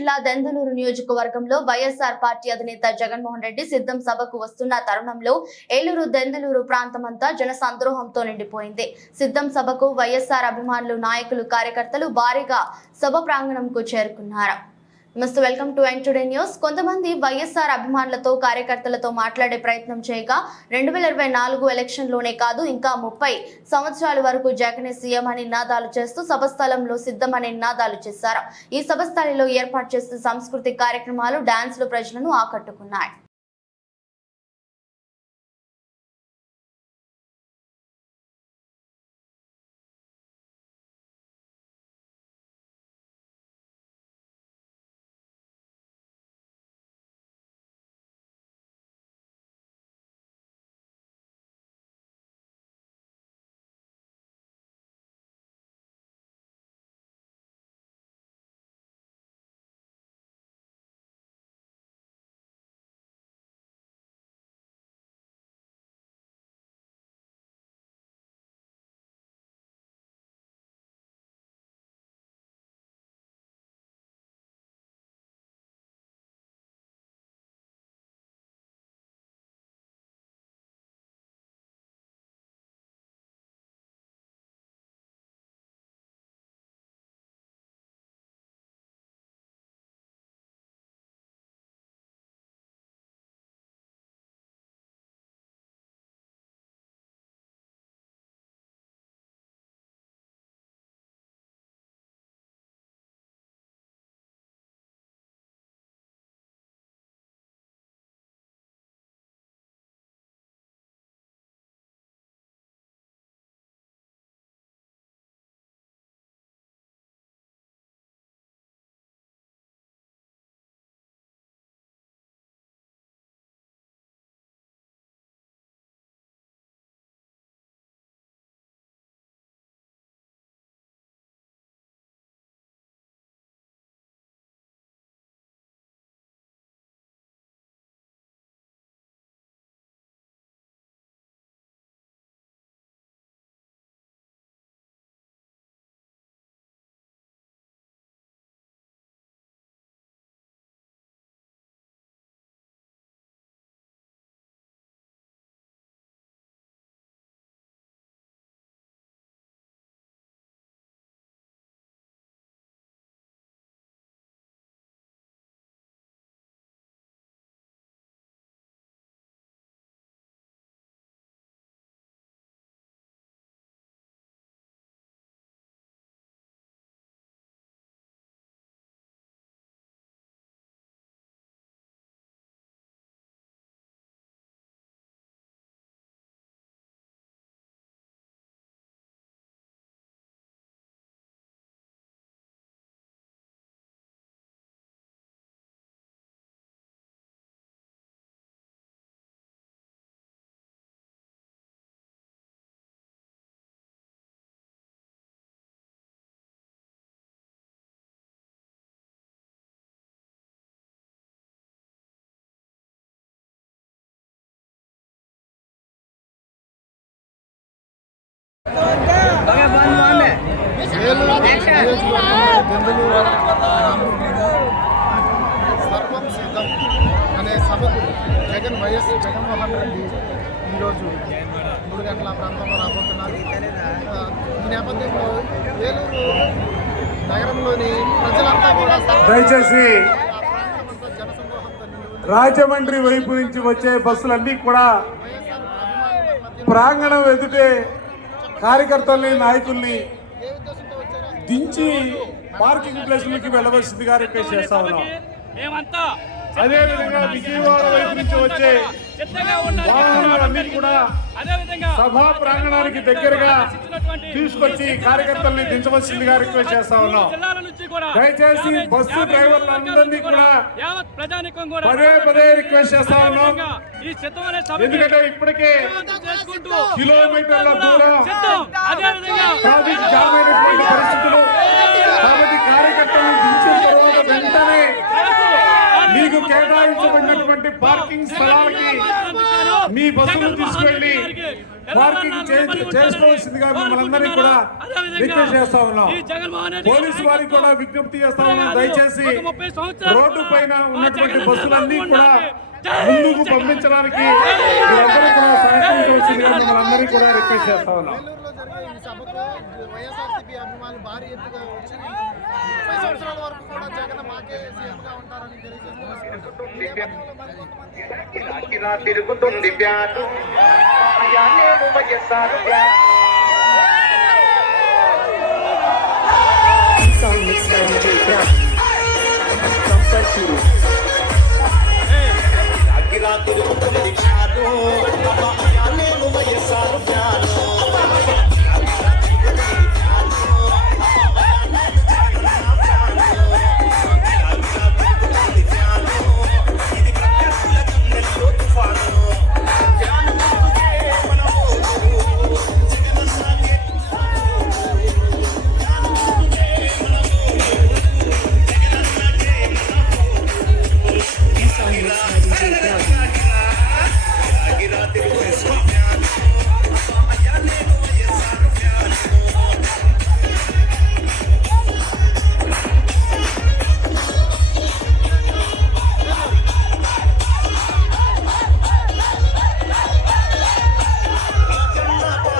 జిల్లా దెందులూరు నియోజకవర్గంలో వైఎస్ఆర్ పార్టీ అధినేత జగన్మోహన్ రెడ్డి సిద్ధం సభకు వస్తున్న తరుణంలో ఏలూరు దెందులూరు ప్రాంతమంతా జనసంద్రోహంతో నిండిపోయింది. సిద్ధం సభకు వైఎస్ఆర్ అభిమానులు, నాయకులు, కార్యకర్తలు భారీగా సభ ప్రాంగణంకు చేరుకున్నారు. Welcome to today news. కొంతమంది వైఎస్ఆర్ అభిమానులతో, కార్యకర్తలతో మాట్లాడే ప్రయత్నం చేయగా 2024 ఎలక్షన్లోనే కాదు ఇంకా 30 సంవత్సరాల వరకు జగనే సీఎం అని నినాదాలు చేస్తూ సభ స్థలంలో సిద్ధమనే నినాదాలు చేశారు. ఈ సభ స్థలిలో ఏర్పాటు చేసిన సాంస్కృతిక కార్యక్రమాలు, డాన్సులు ప్రజలను ఆకట్టుకున్నాయి. సర్వం సిద్ధం అనే సభకు జగన్మోహన్ రెడ్డి ఈరోజు 3 గంటల ప్రాంతంలో రాబోతున్నారు. ఈ నేపథ్యంలో ఏలూరు నగరంలోని ప్రజలంతా కూడా దయచేసి రాజమండ్రి వైపు నుంచి వచ్చే బస్సులన్నీ కూడా ప్రాంగణం ఎదుటే కార్యకర్తల్ని, నాయకుల్ని దించి పార్కింగ్ ప్లేస్లకి వెళ్ళవలసిందిగా రిక్వెస్ట్ చేస్తా ఉన్నాం. అదేవిధంగా విజయవాడ వైపు నుంచి వచ్చే వాహనాలన్నీ కూడా సభా ప్రాంగణానికి దగ్గరగా తీసుకొచ్చి కార్యకర్తల్ని దించవలసిందిగా రిక్వెస్ట్ చేస్తా ఉన్నాం. దయచేసి బస్సు డ్రైవర్లందరినీ కూడా పదే రిక్వెస్ట్ చేస్తా ఉన్నాం. ఎందుకంటే ఇప్పటికే కిలోమీటర్ల దూరం ట్రాఫిక్ జామ్ అయినటువంటి పరిస్థితులు. కాబట్టి కార్యకర్తలను దించిన తర్వాత వెంటనే మీ మీకు కేటాయించబడినటువంటి పార్కింగ్ స్థలాలకి మీ బస్సులు తీసుకెళ్లి పార్కింగ్ చేసుకోవాల్సిందిగా మిమ్మల్ని అందరినీ కూడా రిక్వెస్ట్ చేస్తా ఉన్నాం. పోలీసు వారికి కూడా విజ్ఞప్తి చేస్తా ఉన్నాం, దయచేసి రోడ్డు పైన ఉన్నటువంటి బస్సులన్నీ కూడా ముందుకు పంపించడానికి మీరందరూ కూడా సహకరించవలసిందిగా మిమ్మల్ని అందరినీ కూడా రిక్వెస్ట్ చేస్తా ఉన్నాం. ఏలూరులో జరిగే ఈ సభకు వైఎస్ఆర్సీపీ అభిమానులు భారీ ఎత్తుగా వచ్చి 30 సంవత్సరాల వరకు కూడా జగన్ మాకే సీఎంగా ఉంటారని ఇలా తిరుగుతుంది బ్యాటు మాయాలేమో వైఎస్ఆర్ ఇలా తిరుగుతుంది బ్యాటు మాయాలేమో వైఎస్ఆర్